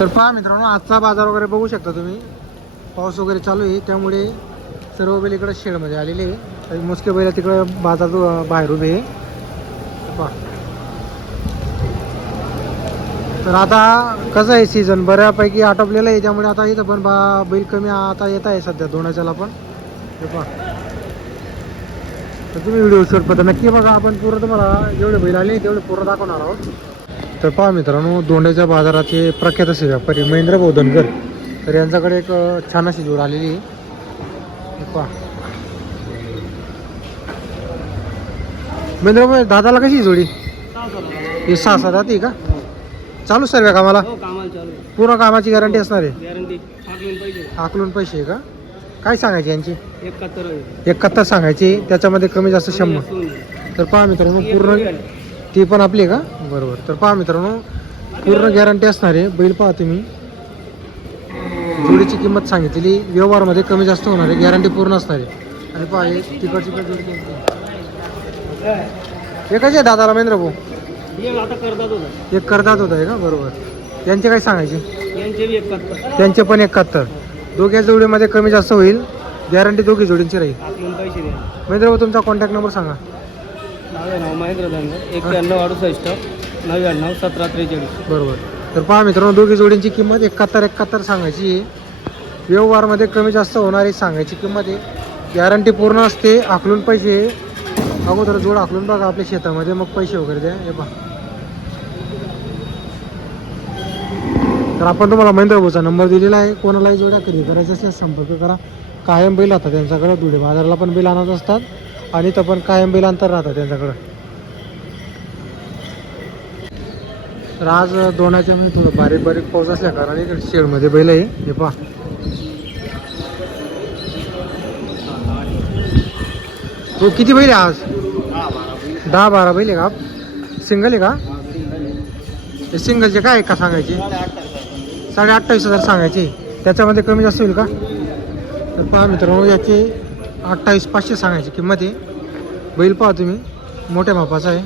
तर पहा मित्रांनो, आजचा बाजार वगैरे बघू शकता तुम्ही. पाऊस वगैरे चालू आहे, त्यामुळे सर्व बैल इकडे शेडमध्ये आलेले आहे. मुस्के बैल तिकडे बाजार बाहेर उभे आहे. पहा, तर आता कसं आहे, सीझन बऱ्यापैकी आटोपलेलं आहे, त्यामुळे आता इथं पण बैल कमी आता येत आहे सध्या दोनाच्याला पण. हे पहा, तर तुम्ही व्हिडिओ शूट पद्धत नक्की बघा. आपण पूर्ण तुम्हाला जेवढे बैल आले तेवढे पूर्ण दाखवणार आहोत. तर पहा मित्रांनो, दोंड्याच्या बाजाराचे प्रख्यात असे व्यापारी महेंद्र भाऊ धनगर, तर यांच्याकडे एक छान अशी जोड आलेली आहे. हे पहा, महेंद्र भाऊ, दादाला कशी जोडी? ही 6 दाती का? चालू सर्व कामाला? पूर्ण कामाची गॅरंटी असणार आहे? आकलून पैसे आहे का? काय सांगायचे यांची? 71 सांगायची, त्याच्यामध्ये कमी जास्त 100. तर पहा मित्रांनो, पूर्ण ती पण आपली का? बरोबर. तर पहा मित्रांनो, पूर्ण गॅरंटी असणार आहे. बैल पहा तुम्ही, जोडीची किंमत सांगितलेली, व्यवहारमध्ये कमी जास्त होणार आहे, गॅरंटी पूर्ण असणार आहे. आणि पहा, तिकडची पण जोडी एकाच आहे दादाला महेंद्र भाऊ? एक करदात होत आहे का? बरोबर. यांचे काय सांगायचे? त्यांचे पण 71. दोघ्या जोडीमध्ये कमी जास्त होईल, गॅरंटी दोघी जोडींची राहील. महेंद्र भाऊ, तुमचा कॉन्टॅक्ट नंबर सांगा. महेंद्र धनगर 9168 99 17 43. बरोबर. तर पहा मित्रांनो, दोघी जोडींची किंमत 71 सांगायची आहे. व्यवहारमध्ये कमी जास्त होणारी सांगायची किंमत आहे, गॅरंटी पूर्ण असते. आकलून पैसे अगोदर जोड आकलून बघा आपल्या शेतामध्ये, मग पैसे वगैरे द्या. हे पहा, तर आपण तुम्हाला महेंद्र भाऊचा नंबर दिलेला आहे. कोणालाही जोड्या खरेदी करायच्या असल्यास संपर्क करा. कायम बैल राहतात त्यांच्याकडे, धुळे बाजाराला पण बैल आणत असतात, आणि इथं पण कायम बैल अंतर राहतात त्यांच्याकडं. तर आज दोनाच्या मी थोडं बारीक बारीक पाऊस असल्या कारण इकडे शेडमध्ये बैल आहे. हे पहा, तो किती बैल आहे आज? 10-12 बैल आहे का? सिंगल आहे का? हे सिंगलचे काय का सांगायचे? 28,500 सांगायचे, त्याच्यामध्ये कमी जास्त होईल का? तर पहा मित्रांनो, याचे 28,500 सांगायची किंमत आहे. बैल पहा तुम्ही, मोठ्या मापाचा आहे.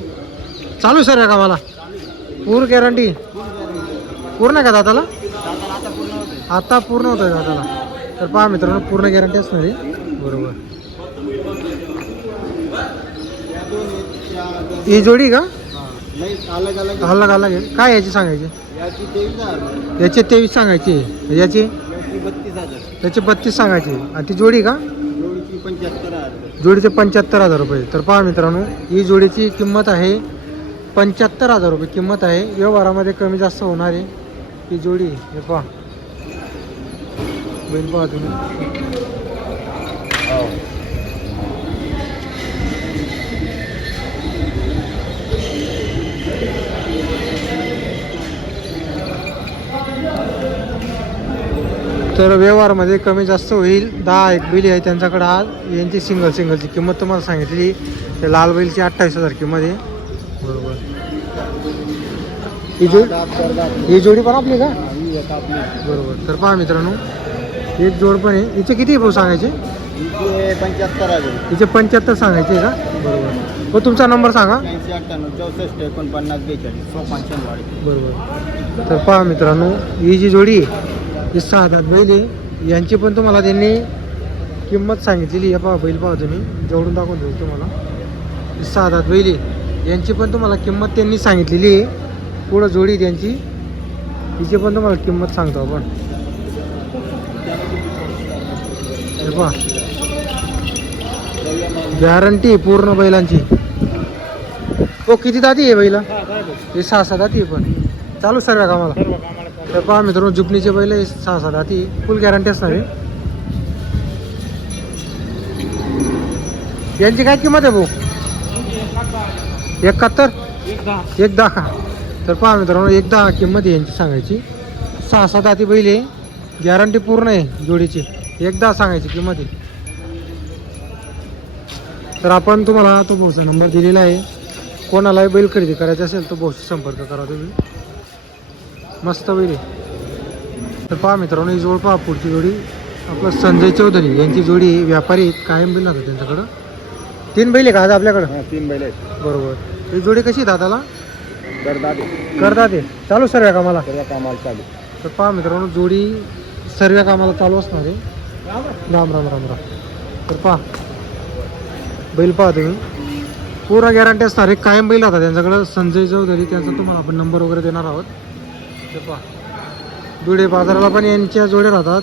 चालू सर आहे का मला? पूर्ण गॅरंटी पूर्ण आहे का दादाला? आता पूर्ण होत आहे दादाला. तर पहा मित्रांनो, पूर्ण गॅरंटी असणार आहे. बरोबर. ही जोडी का? अलग अलग आहे काय? याची सांगायची? याचे 23 सांगायची, याची त्याचे 32 सांगायचे, आणि ती जोडी का? जोडीचे 75,000 रुपये. तर पहा मित्रांनो, ही जोडीची किंमत आहे 75,000 रुपये किंमत आहे. व्यवहारामध्ये कमी जास्त होणार आहे ही जोडी. हे पहा, बैल पहा तुम्ही. तर व्यवहारमध्ये कमी जास्त होईल. 10 एक बैल आहे त्यांच्याकडे आज. यांची सिंगलची किंमत तुम्हाला सांगितली, ते लाल बैलची 28,000 किंमत आहे. बरोबर. ही जोडी पण आपली का? बरोबर. तर पहा मित्रांनो, एक जोड पण आहे. हिचे किती भाऊ सांगायचे? 75,000. हिचे 75 सांगायचे का? बरोबर. हो, तुमचा नंबर सांगा. 98 64 49 बरोबर. तर पहा मित्रांनो, ही जी जोडी आहे ही 6 दात बैल आहे. यांची पण तुम्हाला त्यांनी किंमत सांगितलेली आहे. पहा बैल, पहा तुम्ही, जेवढून दाखवून देईल तुम्हाला. 6 दात बैल आहे, यांची पण तुम्हाला किंमत त्यांनी सांगितलेली आहे. पुढं जोडी त्यांची, हिची पण तुम्हाला किंमत सांगतो आपण. हे पहा, गॅरंटी पूर्ण बैलांची. हो, किती दाती आहे बैला? हे 6 दाती आहे, पण चालू सर्व कामाला. तर पहा मित्रांनो, जुपणीचे बैल 6 दाती, फुल गॅरंटी असणार आहे. यांची काय किंमत आहे भाऊ? 71? 1,10 का? तर पहा मित्रांनो, 1,10 किंमत आहे यांची सांगायची. 6 दाती बैल आहे, गॅरंटी पूर्ण आहे जोडीची. 1,10 सांगायची किंमत आहे. तर आपण तुम्हाला तो भाऊचा नंबर दिलेला आहे. कोणालाही बैल खरेदी करायचा असेल तर भाऊशी संपर्क करा तुम्ही. मस्त बैल आहे. तर पहा मित्रांनो, ही जोड पहा, पुढची जोडी आपलं संजय चौधरी यांची जोडी. व्यापारी आहेत, कायम बैल राहतात त्यांच्याकडं. 3 बैल आहे का आज आपल्याकडं? 3 बैल आहेत. बरोबर. ही जोडी कशी दादाला? करदाते करदाते चालू सर्व कामाला? सर्व कामाला चालू. तर पहा मित्रांनो जोडी सर्व कामाला चालू असणार आहे. राम राम राम राम. तर पहा बैल पहा तुम्ही पूर्ण गॅरंटी असणार आहे. कायम बैल राहतात त्यांच्याकडं. संजय चौधरी त्यांचा तुम्हाला आपण नंबर वगैरे देणार आहोत. तर पहा धुळे बाजाराला पण यांच्या जोड्या राहतात.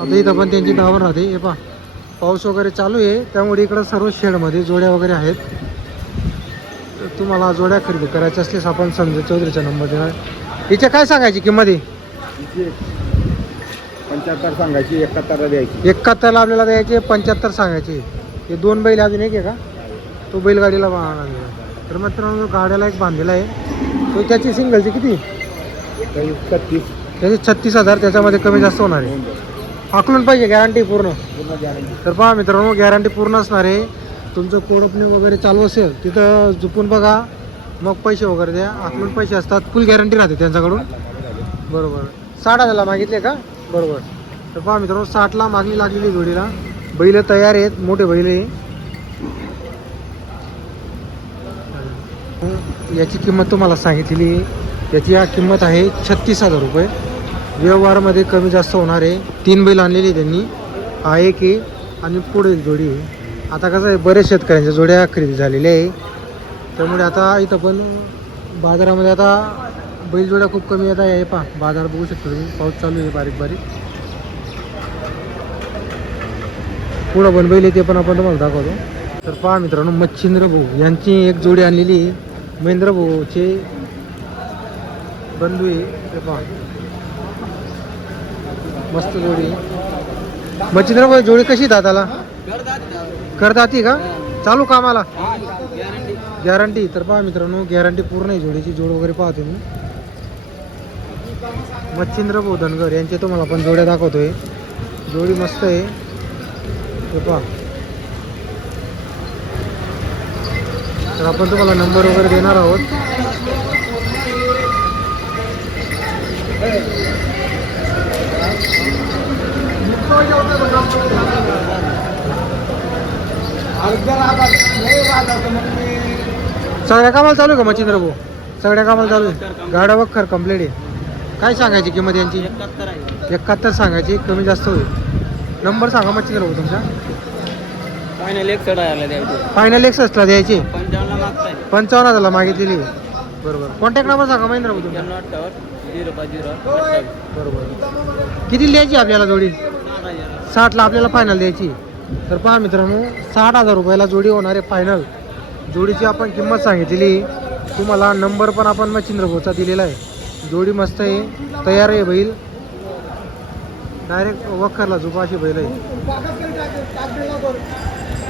आता इथं पण त्यांची धावण राहते. हे पहा पाऊस वगैरे चालू आहे त्यामुळे इकडं सर्व शेडमध्ये जोड्या वगैरे आहेत. तर तुम्हाला जोड्या खरेदी करायच्या असल्यास आपण संजय चौधरीचा नंबर देणार. हिच्या काय सांगायची किंमत आहे? 75 सांगायची, 71 द्यायची. 71ला आपल्याला द्यायचे, 75 सांगायचे. हे दोन बैल अजून एक आहे का? तो बैलगाडीला बांधलेला. तर मित्रांनो गाड्याला एक बांधलेला आहे तो. त्याची सिंगलची किती? 36. त्याची 36,000. त्याच्यामध्ये कमी जास्त होणार आहे. आकलून पाहिजे गॅरंटी पूर्ण. तर पहा मित्रांनो गॅरंटी पूर्ण असणार आहे. तुमचं कोडपणे वगैरे चालू असेल तिथं झुपून बघा मग पैसे वगैरे द्या. आकलून पैसे असतात. फुल गॅरंटी राहते त्यांच्याकडून. बरोबर 60,000ला मागितले का? बरोबर. तर पहा मित्रांनो 60ला मागणी लागलेली जोडीला. बैल तयार आहेत, मोठे बैल आहे. याची किंमत तुम्हाला सांगितलेली आहे. याची या किंमत आहे 36,000 रुपये. व्यवहारामध्ये कमी जास्त होणार आहे. 3 बैल आणलेली त्यांनी. हा एक आहे आणि पुढे एक जोडी आहे. आता कसं आहे बरेच शेतकऱ्यांच्या जोड्या खरेदी झालेल्या आहे त्यामुळे आता इथं पण बाजारामध्ये आता बैलजोड्या खूप कमी येत आहे. पहा बाजार बघू शकता तुम्ही. पाऊस चालू आहे बारीक बारीक. पुढं पण बैल आहे ते पण आपण तुम्हाला दाखवतो. तर पहा मित्रांनो मच्छिंद्र भाऊ यांची एक जोडी आणलेली आहे. महेंद्र भाऊचे बंधू आहे. ते पहा मस्त जोडी. मच्छिंद्र भाऊ जोडी कशी दाताला करदाती का? चालू कामाला गॅरंटी. तर पहा मित्रांनो गॅरंटी पूर्ण आहे जोडीची. जोड वगैरे पहा तुम्ही. मच्छिंद्र भाऊ धनगर यांचे तुम्हाला आपण जोड्या दाखवतोय. जोडी मस्त आहे. हे पहा. तर आपण तुम्हाला नंबर वगैरे देणार आहोत. सगळ्या कामाला चालू आहे का मच्छिंद्र भाऊ? सगळ्या कामाला चालू आहे. गाड्या वखर कंप्लीट आहे. काय सांगायची किंमत यांची? 71 सांगायची. कमी जास्त होईल. नंबर सांगा मच्छिंद्र भाऊ तुमचा. फायनल 61ला द्यायची. 55,000ला मागितलेली. बरोबर. कॉन्टॅक्ट नंबर सांगा महेंद्र भाऊ तुमचा. बरोबर. किती द्यायची आपल्याला जोडी? 60ला आपल्याला फायनल द्यायची. तर पहा मित्रांनो 60,000 रुपयाला जोडी होणार आहे फायनल. जोडीची आपण किंमत सांगितलेली. तुम्हाला नंबर पण आपण मच्छिंद्र भाऊचा दिलेला आहे. जोडी मस्त आहे. तयार आहे बैल. डायरेक्ट वखरला झोपाशी बैल आहे.